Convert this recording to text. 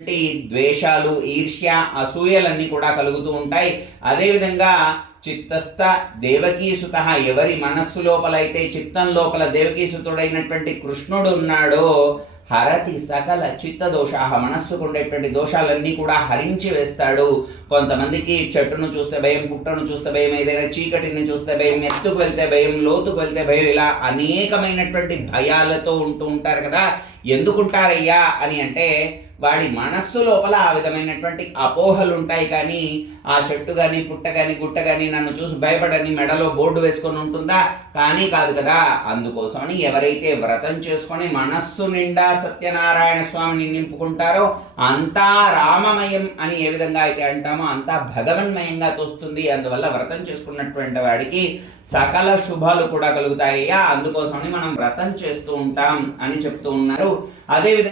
ఈ ద్వేషాలు ఈర్ష్య అసూయలన్నీ కూడా కలుగుతూ ఉంటాయి. అదేవిధంగా చిత్తస్థ దేవకీసుత ఎవరి మనస్సు లోపలైతే చిత్తం లోపల దేవకీసుతుడైనటువంటి కృష్ణుడు ఉన్నాడో హరతి సకల చిత్త దోషాహ మనస్సుకు ఉండేటువంటి దోషాలన్నీ కూడా హరించి వేస్తాడు. కొంతమందికి చెట్టును చూస్తే భయం పుట్టను చూస్తే భయం ఏదైనా చీకటిని చూస్తే భయం ఎత్తుకు వెళ్తే భయం లోతుకు వెళ్తే భయం ఇలా అనేకమైనటువంటి భయాలతో ఉంటూ ఉంటారు కదా. ఎందుకుంటారయ్యా అని అంటే వాడి మనస్సు లోపల ఆ విధమైనటువంటి అపోహలు ఉంటాయి కానీ ఆ చెట్టు కానీ పుట్ట కానీ గుట్ట కానీ నన్ను చూసి భయపడని మెడలో బోర్డు వేసుకొని ఉంటుందా? కానీ కాదు కదా. అందుకోసమని ఎవరైతే వ్రతం చేసుకొని మనస్సు నిండా సత్యనారాయణ స్వామిని నింపుకుంటారో అంతా రామమయం అని ఏ విధంగా అయితే అంటామో అంతా భగవన్మయంగా తోస్తుంది. అందువల్ల వ్రతం చేసుకున్నటువంటి వాడికి సకల శుభాలు కూడా కలుగుతాయ్యా. అందుకోసమని మనం వ్రతం చేస్తూ ఉంటాం అని చెప్తూ ఉన్నారు. అదేవిధంగా